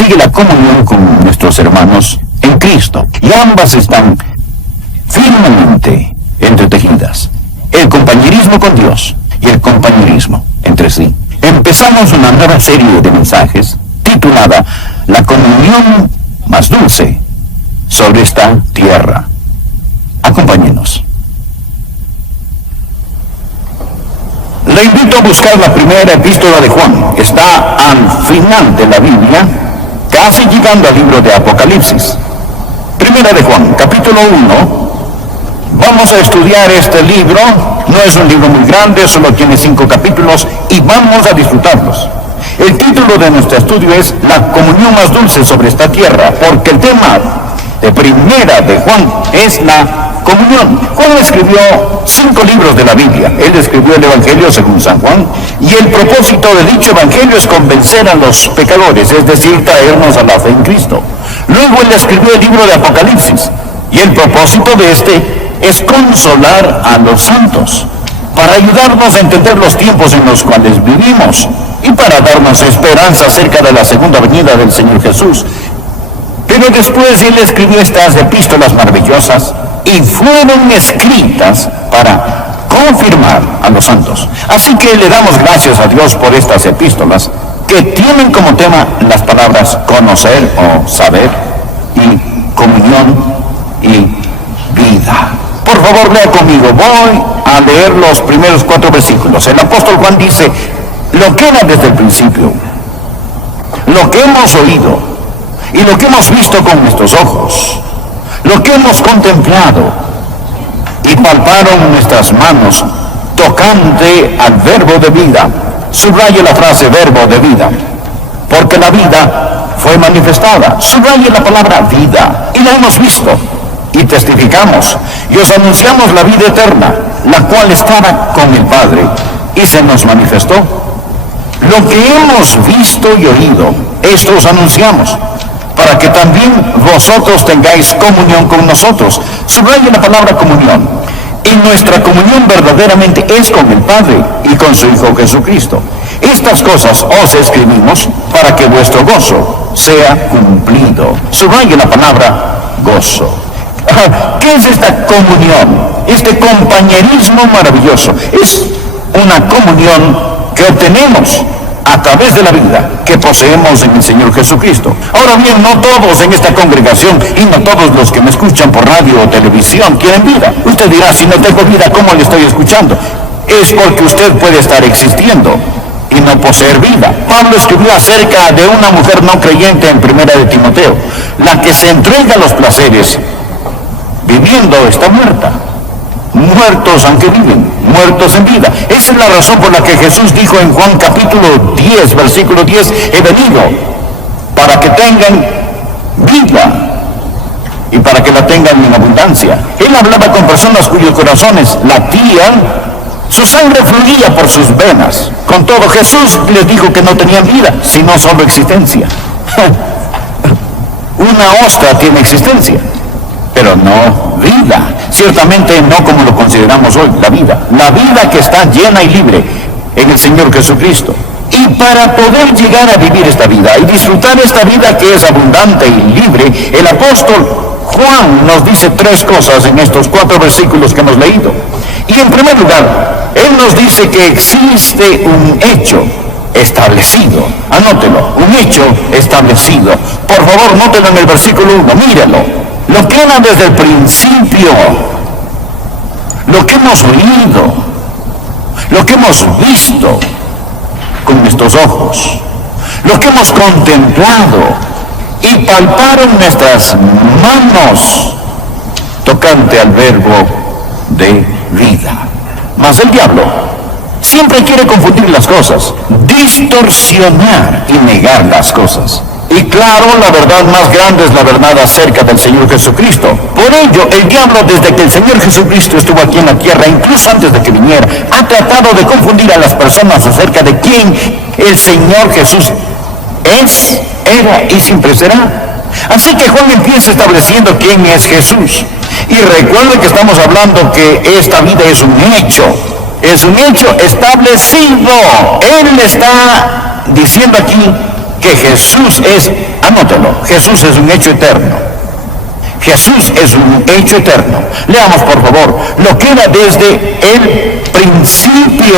sigue la comunión con nuestros hermanos en Cristo. Y ambas están firmemente entretejidas. El compañerismo con Dios y el compañerismo entre sí. Empezamos una nueva serie de mensajes titulada La comunión más dulce sobre esta tierra. Acompáñenos. Le invito a buscar la primera epístola de Juan. Está al final de la Biblia, casi llegando al libro de Apocalipsis. Primera de Juan, capítulo 1. Vamos a estudiar este libro. No es un libro muy grande, solo tiene 5 capítulos y vamos a disfrutarlos. El título de nuestro estudio es La comunión más dulce sobre esta tierra, porque el tema de Primera de Juan es la comunión. Juan escribió 5 libros de la Biblia. Él escribió el Evangelio según San Juan, y el propósito de dicho Evangelio es convencer a los pecadores, es decir, traernos a la fe en Cristo. Luego él escribió el libro de Apocalipsis, y el propósito de este es consolar a los santos, para ayudarnos a entender los tiempos en los cuales vivimos, y para darnos esperanza acerca de la segunda venida del Señor Jesús. Pero después él escribió estas epístolas maravillosas, y fueron escritas para confirmar a los santos. Así que le damos gracias a Dios por estas epístolas, que tienen como tema las palabras conocer o saber, y comunión y vida. Por favor, lea conmigo. Voy a leer los primeros 4 versículos. El apóstol Juan dice: lo que era desde el principio, lo que hemos oído y lo que hemos visto con nuestros ojos, lo que hemos contemplado y palparon nuestras manos tocante al verbo de vida. Subraye la frase verbo de vida, porque la vida fue manifestada. Subraye la palabra vida, y la hemos visto y testificamos y os anunciamos la vida eterna, la cual estaba con el Padre y se nos manifestó. Lo que hemos visto y oído, esto os anunciamos, para que también vosotros tengáis comunión con nosotros. Subraye la palabra comunión. Y nuestra comunión verdaderamente es con el Padre y con su Hijo Jesucristo. Estas cosas os escribimos para que vuestro gozo sea cumplido. Subraye la palabra gozo. ¿Qué es esta comunión? Este compañerismo maravilloso. Es una comunión que obtenemos a través de la vida que poseemos en el Señor Jesucristo. Ahora bien, no todos en esta congregación y no todos los que me escuchan por radio o televisión tienen vida. Usted dirá: si no tengo vida, ¿cómo le estoy escuchando? Es porque usted puede estar existiendo y no poseer vida. Pablo escribió acerca de una mujer no creyente en Primera de Timoteo: la que se entrega a los placeres viviendo está muerta. Muertos aunque viven, muertos en vida. Esa es la razón por la que Jesús dijo en Juan capítulo 10, versículo 10: he venido para que tengan vida y para que la tengan en abundancia. Él hablaba con personas cuyos corazones latían, su sangre fluía por sus venas. Con todo, Jesús les dijo que no tenían vida, sino solo existencia. Una ostra tiene existencia, pero no vida. Ciertamente no como lo consideramos hoy, la vida que está llena y libre en el Señor Jesucristo. Y para poder llegar a vivir esta vida y disfrutar esta vida que es abundante y libre, el apóstol Juan nos dice 3 cosas en estos 4 versículos que hemos leído. Y en primer lugar, él nos dice que existe un hecho establecido. Anótelo, un hecho establecido. Por favor, nótelo en el versículo 1, mírelo. Lo que era desde el principio, lo que hemos oído, lo que hemos visto con nuestros ojos, lo que hemos contemplado y palparon nuestras manos tocante al verbo de vida. Mas el diablo siempre quiere confundir las cosas, distorsionar y negar las cosas. Y claro, la verdad más grande es la verdad acerca del Señor Jesucristo. Por ello, el diablo, desde que el Señor Jesucristo estuvo aquí en la tierra, incluso antes de que viniera, ha tratado de confundir a las personas acerca de quién el Señor Jesús es, era y siempre será. Así que Juan empieza estableciendo quién es Jesús. Y recuerde que estamos hablando que esta vida es un hecho establecido. Él está diciendo aquí que Jesús es, anótelo, Jesús es un hecho eterno. Jesús es un hecho eterno. Leamos por favor, lo que era desde el principio.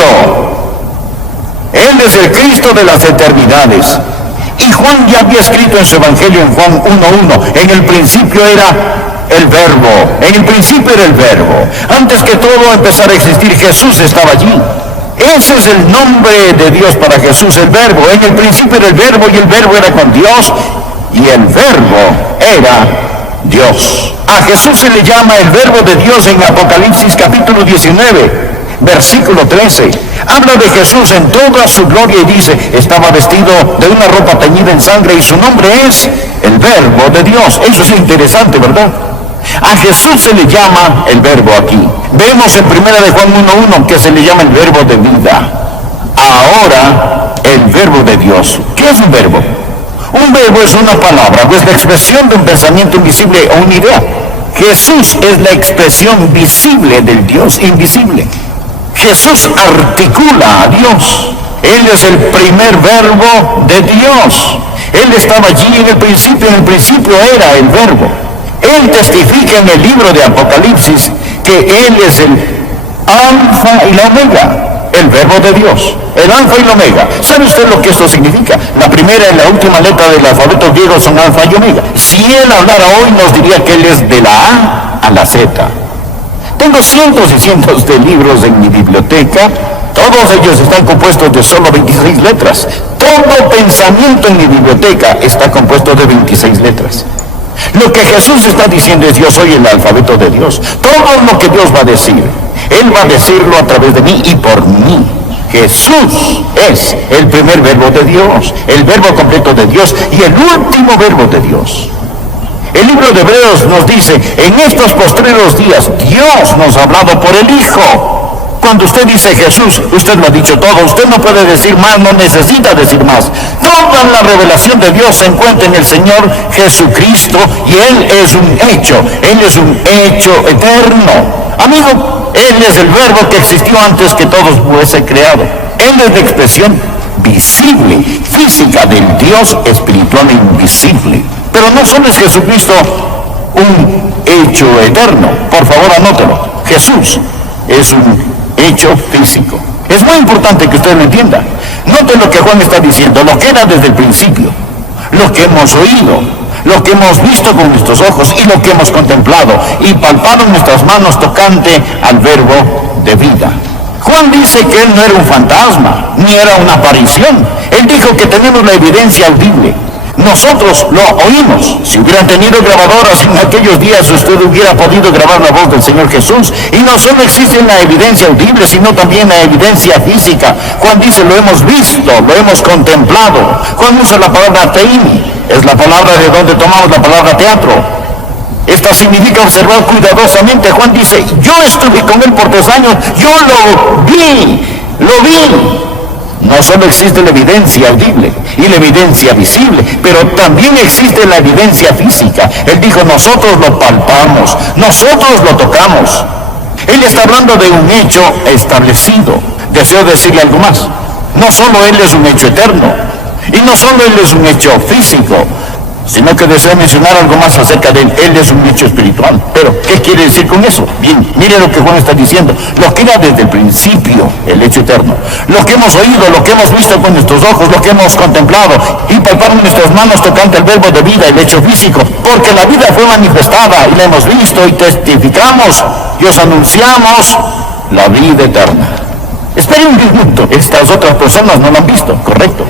Él es el Cristo de las eternidades. Y Juan ya había escrito en su Evangelio en Juan 1:1, en el principio era el Verbo, en el principio era el Verbo. Antes que todo empezara a existir, Jesús estaba allí. Ese es el nombre de Dios para Jesús, el Verbo. En el principio era el Verbo y el Verbo era con Dios y el Verbo era Dios. A Jesús se le llama el Verbo de Dios en Apocalipsis capítulo 19, versículo 13. Habla de Jesús en toda su gloria y dice, estaba vestido de una ropa teñida en sangre y su nombre es el Verbo de Dios. Eso es interesante, ¿verdad? A Jesús se le llama el Verbo aquí. Vemos en 1 de Juan 1:1 que se le llama el Verbo de vida. Ahora, el Verbo de Dios. ¿Qué es un verbo? Un verbo es una palabra, pues la expresión de un pensamiento invisible o una idea. Jesús es la expresión visible del Dios invisible. Jesús articula a Dios. Él es el primer verbo de Dios. Él estaba allí en el principio era el verbo. Él testifica en el libro de Apocalipsis que Él es el Alfa y la Omega, el Verbo de Dios, el Alfa y la Omega. ¿Sabe usted lo que esto significa? La primera y la última letra del alfabeto griego son Alfa y Omega. Si Él hablara hoy nos diría que Él es de la A a la Z. Tengo cientos y cientos de libros en mi biblioteca. Todos ellos están compuestos de solo 26 letras. Todo pensamiento en mi biblioteca está compuesto de 26 letras. Lo que Jesús está diciendo es, yo soy el alfabeto de Dios. Todo lo que Dios va a decir, Él va a decirlo a través de mí y por mí. Jesús es el primer verbo de Dios, el verbo completo de Dios y el último verbo de Dios. El libro de Hebreos nos dice, en estos postreros días, Dios nos ha hablado por el Hijo. Cuando usted dice Jesús, usted lo ha dicho todo, usted no puede decir más, no necesita decir más. Toda la revelación de Dios se encuentra en el Señor Jesucristo y Él es un hecho eterno. Amigo, Él es el verbo que existió antes que todo fuese creado. Él es la expresión visible, física del Dios espiritual e invisible. Pero no solo es Jesucristo un hecho eterno, por favor anótelo. Jesús es un hecho físico. Es muy importante que usted lo entienda. Note lo que Juan está diciendo, lo que era desde el principio, lo que hemos oído, lo que hemos visto con nuestros ojos y lo que hemos contemplado y palpado en nuestras manos tocante al verbo de vida. Juan dice que él no era un fantasma, ni era una aparición. Él dijo que tenemos la evidencia audible. Nosotros lo oímos. Si hubieran tenido grabadoras en aquellos días, usted hubiera podido grabar la voz del Señor Jesús. Y no solo existe la evidencia audible, sino también la evidencia física. Juan dice, lo hemos visto, lo hemos contemplado. Juan usa la palabra teimi, es la palabra de donde tomamos la palabra teatro. Esta significa observar cuidadosamente. Juan dice, yo estuve con él por 3 años, yo lo vi. No solo existe la evidencia audible y la evidencia visible, pero también existe la evidencia física. Él dijo, nosotros lo palpamos, nosotros lo tocamos. Él está hablando de un hecho establecido. Deseo decirle algo más. No solo Él es un hecho eterno, y no solo Él es un hecho físico, sino que deseo mencionar algo más acerca de Él. Él es un hecho espiritual. Pero, ¿qué quiere decir con eso? Bien, mire lo que Juan está diciendo. Lo que era desde el principio, el hecho eterno. Lo que hemos oído, lo que hemos visto con nuestros ojos, lo que hemos contemplado y palpado en nuestras manos tocante el verbo de vida, el hecho físico. Porque la vida fue manifestada y la hemos visto y testificamos y os anunciamos la vida eterna. Espere un minuto, estas otras personas no lo han visto, ¿correcto?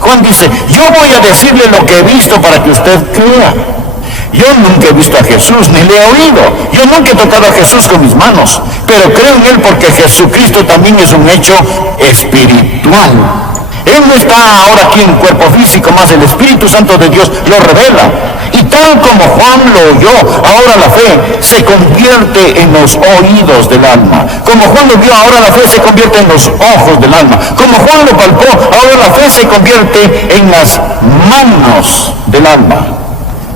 Juan dice, yo voy a decirle lo que he visto para que usted crea. Yo nunca he visto a Jesús, ni le he oído. Yo nunca he tocado a Jesús con mis manos, pero creo en Él porque Jesucristo también es un hecho espiritual. Él no está ahora aquí en cuerpo físico, más el Espíritu Santo de Dios lo revela. Y tal como Juan lo oyó, ahora la fe se convierte en los oídos del alma. Como Juan lo vio, ahora la fe se convierte en los ojos del alma. Como Juan lo palpó, ahora la fe se convierte en las manos del alma.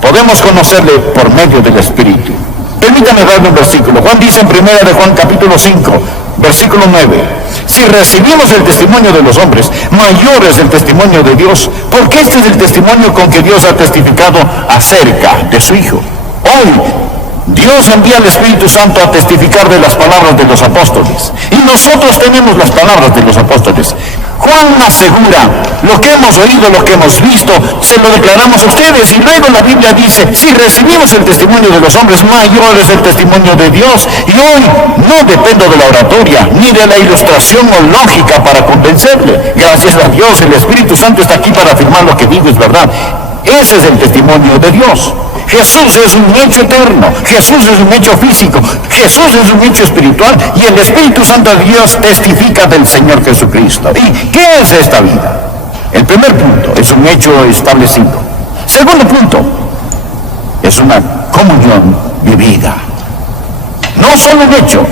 Podemos conocerle por medio del Espíritu. Permítame darle un versículo. Juan dice en 1 de Juan capítulo 5, versículo 9. Si recibimos el testimonio de los hombres, mayor es el testimonio de Dios, porque este es el testimonio con que Dios ha testificado acerca de su Hijo. Hoy, Dios envía al Espíritu Santo a testificar de las palabras de los apóstoles. Y nosotros tenemos las palabras de los apóstoles. Juan asegura, lo que hemos oído, lo que hemos visto, se lo declaramos a ustedes. Y luego la Biblia dice, si recibimos el testimonio de los hombres, mayor es el testimonio de Dios. Y hoy no dependo de la oratoria, ni de la ilustración o lógica para convencerle. Gracias a Dios, el Espíritu Santo está aquí para afirmar lo que digo es verdad. Ese es el testimonio de Dios. Jesús es un hecho eterno, Jesús es un hecho físico, Jesús es un hecho espiritual y el Espíritu Santo de Dios testifica del Señor Jesucristo. ¿Y qué es esta vida? El primer punto es un hecho establecido. Segundo punto, es una comunión vivida. No solo un hecho,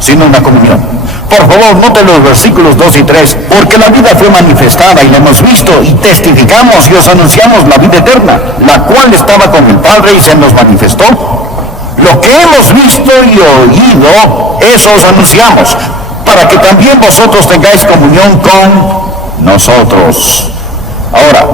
sino una comunión. Por favor, noten los versículos 2 y 3, porque la vida fue manifestada y la hemos visto y testificamos y os anunciamos la vida eterna, la cual estaba con el Padre y se nos manifestó. Lo que hemos visto y oído, eso os anunciamos, para que también vosotros tengáis comunión con nosotros. Ahora,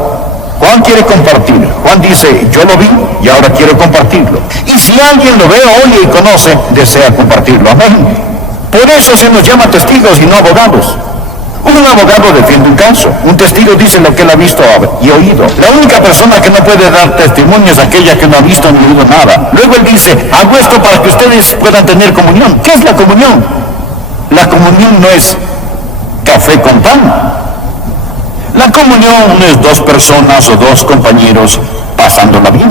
Juan quiere compartir. Juan dice, yo lo vi y ahora quiero compartirlo. Y si alguien lo ve, oye y conoce, desea compartirlo. Amén. Por eso se nos llama testigos y no abogados. Un abogado defiende un caso, un testigo dice lo que él ha visto y oído. La única persona que no puede dar testimonio es aquella que no ha visto ni oído nada. Luego él dice, hago esto para que ustedes puedan tener comunión. ¿Qué es la comunión? La comunión no es café con pan. La comunión no es dos personas o dos compañeros pasándola bien.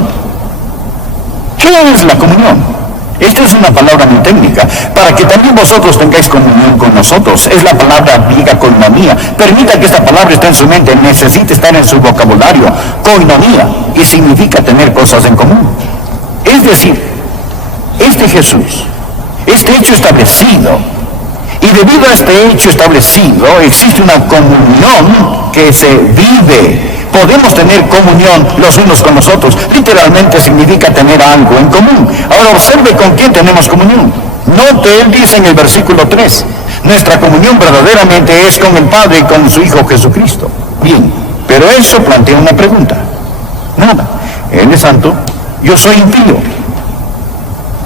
¿Qué es la comunión? Esta es una palabra muy técnica, para que también vosotros tengáis comunión con nosotros. Es la palabra griega koinonia. Permita que esta palabra esté en su mente, necesita estar en su vocabulario. Koinonia, y significa tener cosas en común. Es decir, este Jesús, este hecho establecido, y debido a este hecho establecido, existe una comunión que se vive. Podemos tener comunión los unos con los otros. Literalmente significa tener algo en común. Ahora observe con quién tenemos comunión. Note, él dice en el versículo 3, nuestra comunión verdaderamente es con el Padre y con su Hijo Jesucristo. Bien, pero eso plantea una pregunta. Nada, Él es santo, yo soy impío.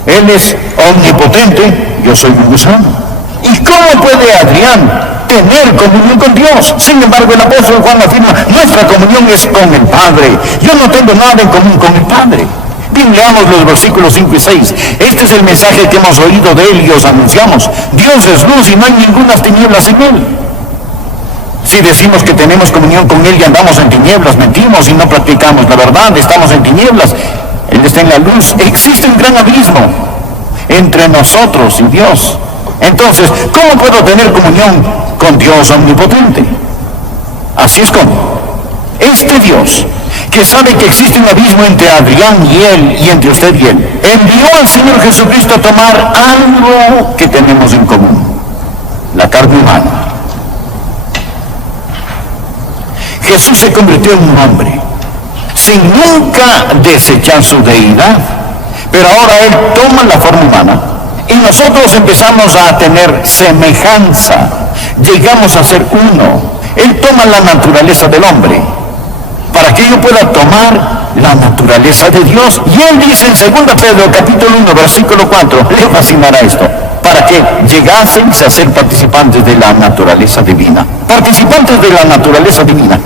Él es omnipotente, yo soy un gusano. ¿Y cómo puede Adrián tener comunión con Dios? Sin embargo, el apóstol Juan afirma, nuestra comunión es con el Padre. Yo no tengo nada en común con el Padre. Bien, leamos los versículos 5 y 6. Este es el mensaje que hemos oído de Él y os anunciamos. Dios es luz y no hay ninguna tinieblas en Él. Si decimos que tenemos comunión con Él y andamos en tinieblas, mentimos y no practicamos la verdad, estamos en tinieblas. Él está en la luz. Existe un gran abismo entre nosotros y Dios. Entonces, ¿cómo puedo tener comunión con Dios omnipotente? Así es como este Dios, que sabe que existe un abismo entre Adrián y él, y entre usted y él, envió al Señor Jesucristo a tomar algo que tenemos en común, la carne humana. Jesús se convirtió en un hombre, sin nunca desechar su deidad, pero ahora Él toma la forma humana, y nosotros empezamos a tener semejanza, llegamos a ser uno. Él toma la naturaleza del hombre, para que yo pueda tomar la naturaleza de Dios. Y Él dice en 2 Pedro capítulo 1, versículo 4, le fascinará esto, para que llegasen a ser participantes de la naturaleza divina. Participantes de la naturaleza divina.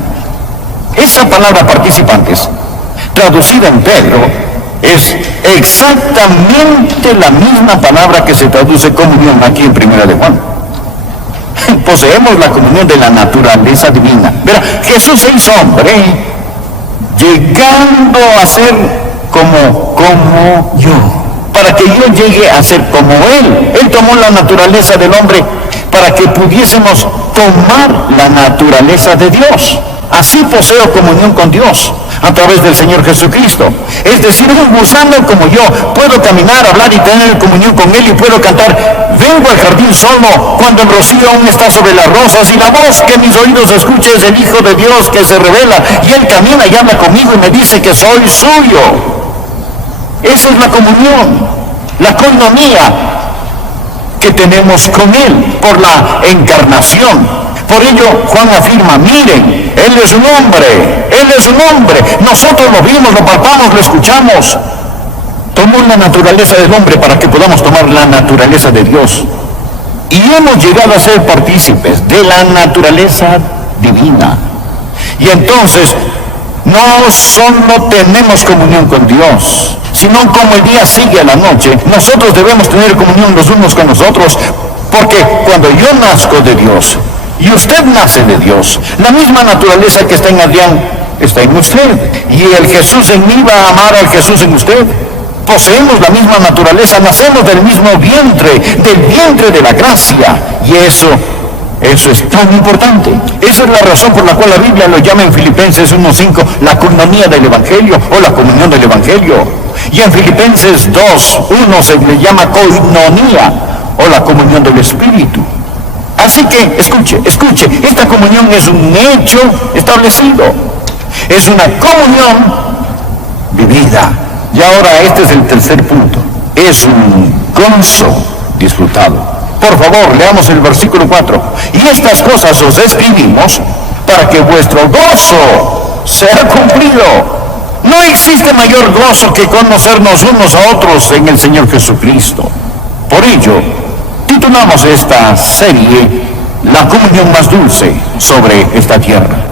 Esa palabra participantes, traducida en Pedro, es exactamente la misma palabra que se traduce comunión aquí en 1 de Juan. Poseemos la comunión de la naturaleza divina. Verá, Jesús se hizo hombre, llegando a ser como yo, para que yo llegue a ser como Él. Él tomó la naturaleza del hombre para que pudiésemos tomar la naturaleza de Dios. Así poseo comunión con Dios a través del Señor Jesucristo. Es decir, un gusano como yo, puedo caminar, hablar y tener comunión con Él, y puedo cantar, vengo al jardín solo, cuando el rocío aún está sobre las rosas, y la voz que mis oídos escucha es el Hijo de Dios que se revela, y Él camina y habla conmigo y me dice que soy suyo. Esa es la comunión, la koinonia. que tenemos con Él por la encarnación. Por ello, Juan afirma, miren, Él es un hombre, Él es un hombre. Nosotros lo vimos, lo palpamos, lo escuchamos. Tomó la naturaleza del hombre para que podamos tomar la naturaleza de Dios. Y hemos llegado a ser partícipes de la naturaleza divina. Y entonces, no solo tenemos comunión con Dios, sino como el día sigue a la noche, nosotros debemos tener comunión los unos con los otros, porque cuando yo nazco de Dios y usted nace de Dios, la misma naturaleza que está en Adrián está en usted, y el Jesús en mí va a amar al Jesús en usted. Poseemos la misma naturaleza, nacemos del mismo vientre, del vientre de la gracia, y eso es tan importante. Esa es la razón por la cual la Biblia lo llama en Filipenses 1:5 la coinonía del Evangelio o la comunión del Evangelio. Y en Filipenses 2:1 se le llama coinonía o la comunión del Espíritu. Así que, escuche, esta comunión es un hecho establecido. Es una comunión vivida. Y ahora este es el tercer punto. Es un gozo disfrutado. Por favor, leamos el versículo 4. Y estas cosas os escribimos para que vuestro gozo sea cumplido. No existe mayor gozo que conocernos unos a otros en el Señor Jesucristo. Por ello, titulamos esta serie La comunión más dulce sobre esta tierra.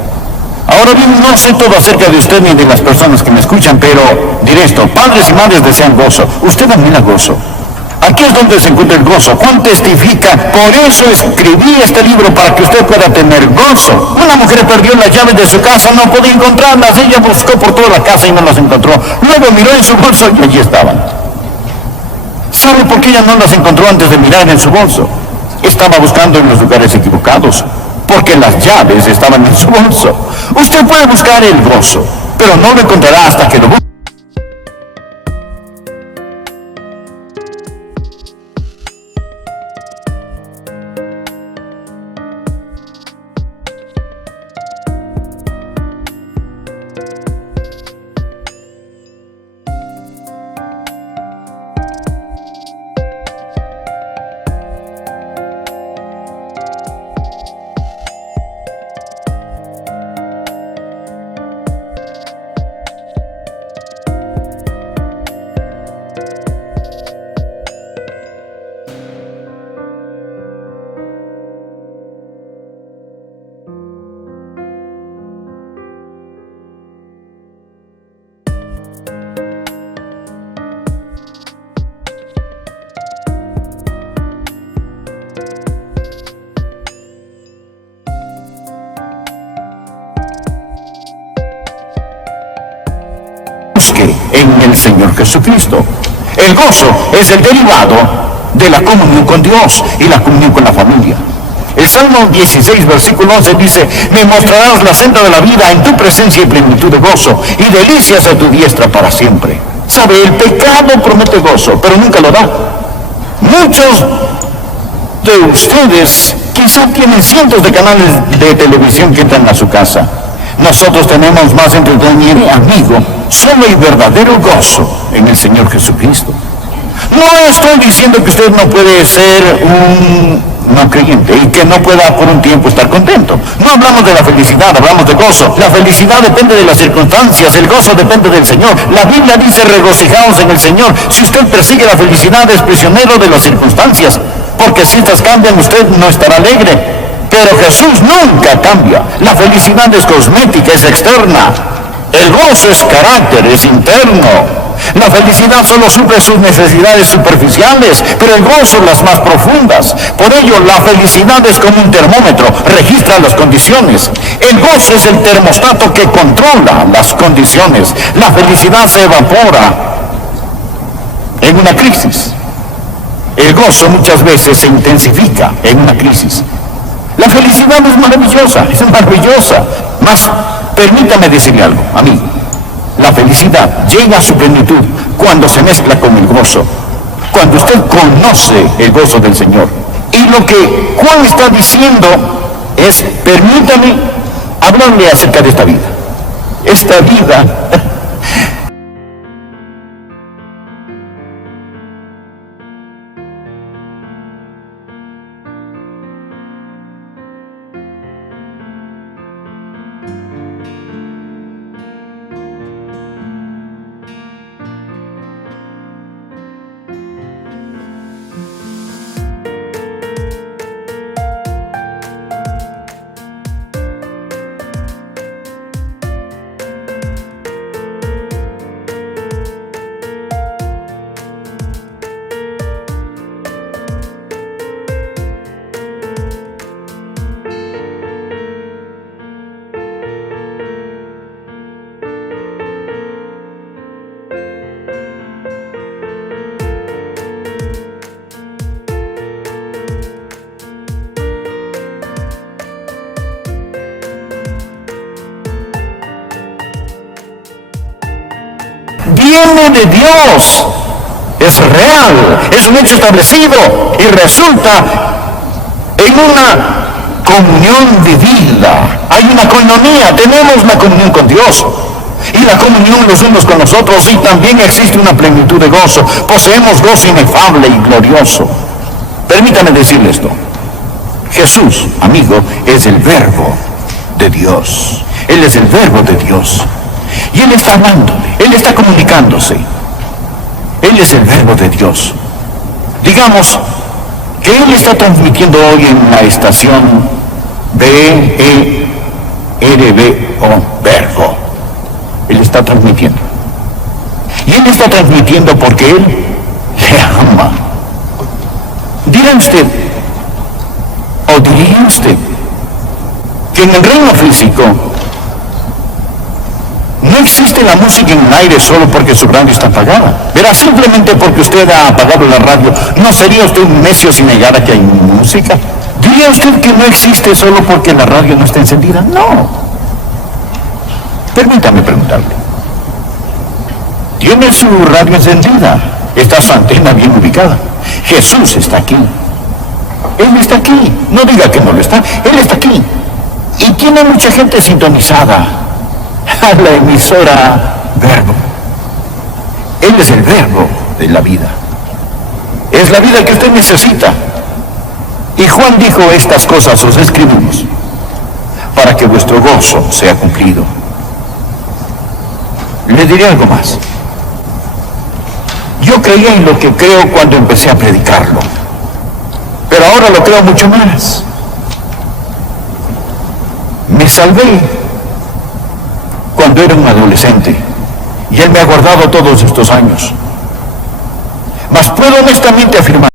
Ahora bien, no sé todo acerca de usted ni de las personas que me escuchan, pero diré esto: padres y madres desean gozo. Usted anhela gozo. Aquí es donde se encuentra el gozo. Juan testifica, por eso escribí este libro, para que usted pueda tener gozo. Una mujer perdió las llaves de su casa, no podía encontrarlas. Ella buscó por toda la casa y no las encontró. Luego miró en su bolso y allí estaban. ¿Sabe por qué ella no las encontró antes de mirar en su bolso? Estaba buscando en los lugares equivocados, porque las llaves estaban en su bolso. Usted puede buscar el gozo, pero no lo encontrará hasta que lo busque. En el Señor Jesucristo. El gozo es el derivado de la comunión con Dios y la comunión con la familia. El Salmo 16, versículo 11 dice: me mostrarás la senda de la vida, en tu presencia y plenitud de gozo, y delicias a tu diestra para siempre. Sabe, el pecado promete gozo, pero nunca lo da. Muchos de ustedes quizá tienen cientos de canales de televisión que entran a su casa. Nosotros tenemos más entretenimiento, amigo, solo y verdadero gozo en el Señor Jesucristo. No estoy diciendo que usted no puede ser un no creyente y que no pueda por un tiempo estar contento. No hablamos de la felicidad, hablamos de gozo. La felicidad depende de las circunstancias, el gozo depende del Señor. La Biblia dice: regocijaos en el Señor. Si usted persigue la felicidad, es prisionero de las circunstancias, porque si estas cambian, usted no estará alegre. Pero Jesús nunca cambia. La felicidad es cosmética, es externa. El gozo es carácter, es interno. La felicidad solo suple sus necesidades superficiales, pero el gozo las más profundas. Por ello, la felicidad es como un termómetro, registra las condiciones. El gozo es el termostato que controla las condiciones. La felicidad se evapora en una crisis. El gozo muchas veces se intensifica en una crisis. La felicidad es maravillosa, mas permítame decirle algo, amigo. La felicidad llega a su plenitud cuando se mezcla con el gozo, cuando usted conoce el gozo del Señor. Y lo que Juan está diciendo es: permítame hablarle acerca de esta vida. Esta vida viene de Dios, es real, es un hecho establecido y resulta en una comunión de vida. Hay una coinonía, tenemos la comunión con Dios y la comunión los unos con los otros, y también existe una plenitud de gozo. Poseemos gozo inefable y glorioso. Permítame decirle esto: Jesús, amigo, es el verbo de Dios. Él es el verbo de Dios. Y Él está hablándole, Él está comunicándose. Él es el verbo de Dios. Digamos que Él está transmitiendo hoy en la estación B-E-R-B-O, verbo. Él está transmitiendo. Y Él está transmitiendo porque Él le ama. Dirá usted, o diría usted, que en el reino físico no existe la música en el aire solo porque su radio está apagada. Verá, simplemente porque usted ha apagado la radio, ¿no sería usted un necio si negara que hay música? ¿Diría usted que no existe solo porque la radio no está encendida? No. Permítame preguntarle. Tiene su radio encendida, está su antena bien ubicada. Jesús está aquí. Él está aquí. No diga que no lo está. Él está aquí. Y tiene mucha gente sintonizada a la emisora Verbo. Él es el verbo de la vida. Es la vida que usted necesita. Y Juan dijo: estas cosas os escribimos para que vuestro gozo sea cumplido. Le diré algo más. Yo creía en lo que creo cuando empecé a predicarlo, pero ahora lo creo mucho más. Me salvé cuando era un adolescente y Él me ha guardado todos estos años. Mas puedo honestamente afirmar